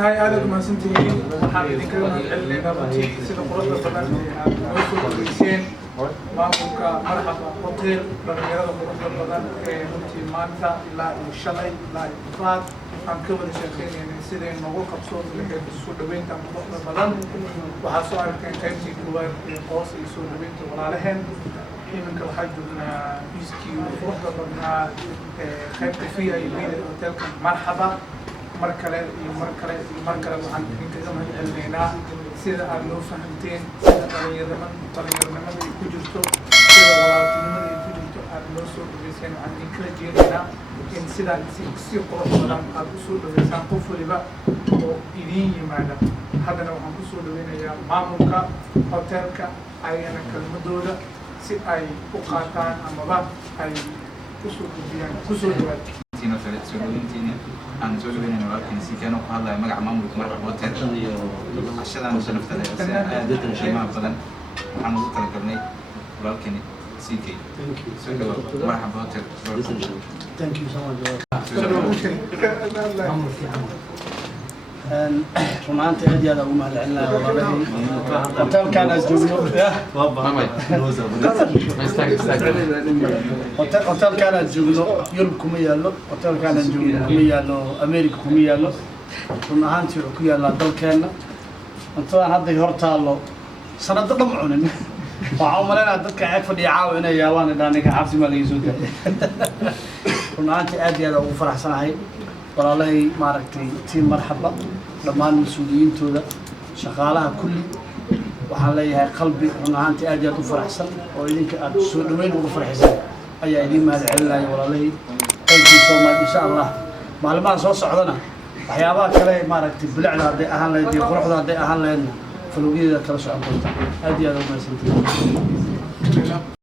tahay aad ma santihiin waxaan idinka mahadcelinaynaa runtii sida quruxda badan ee aad noo soo dhaweyseen maamulka marxaba hotel dhalinyarada quruxda badan ee runtii maanta ilaa iyo shalay ilaa iyo afraad aan ka wada sheekeynaynay siday noogu qabsoon lahayd soo dhaweynta quruxda badan waxaa soo arkeen qaybtii koowaad ee qoos iyo soo dhaweynta walaalaheen iminka waxaa joognaa miiskii quruxda badnaa qaybta VIP hotelka marxaba mar kale waxaan idinkaga mahadcelinaynaa sida aad noo fahamteen sida dhalinyaronimada ay ku jirto sida walaaltinimada ay ku jirto aad noo soo dhaweyseen waxaan idinkala jeedaynaa in sidaan si qurux badan aad u soo dhaweysaan qof waliba oo idiin yimaada haddana waxaan ku soo dhaweynayaa maamulka hotelka ayagana kelmadooda si ay u qaataan amaba ay kusoo gudbiyaan kusoo dhawaad أنا زوجي بيني ولكن سيكانو كهلا مجا مامور مرة بوتر عشان أنا شنفت هذا شيء ما بدن أنا قلت لك قبلني ولكن سيكي مرحبا بوتر Thank you so much. runaantii aad iyo aad ugu mahadcelinayo walaalahey hotelkaan aan joogno hotelkaan aan joogno Yurub kuma yaallo hotelkaan aan joogno kuma yaallo America kuma yaallo run ahaantii wuxuu ku yaallaa dalkeena cuntadan hadday hor taallo sanado dham cunin waxaan u maleynayaa dadka ceeg fadhiya caawa inay yaabaan idhaa ninka xabsi maa laga soo gaadhay run ahaantii aad iyo aad ugu faraxsanahay walaalahey maaragtay tiim marxaba dhammaan mas-uuliyiintooda shaqaalaha kulli waxaan leeyahay qalbi run ahaantii aad iyo aad u faraxsan oo idinka aad soo dhaweyn ugu farxisay ayaa idiin mahadcelinaya walaalahey qaybkii Soomaali insha Allah maalmahan soo socdana waxyaabaha kale maaragtay bilicda hadday ahaan lahayd iyo quruxda hadday ahaan lahaydna falowgeeda kala socon doonta aad iyo aad u mahadsantihiin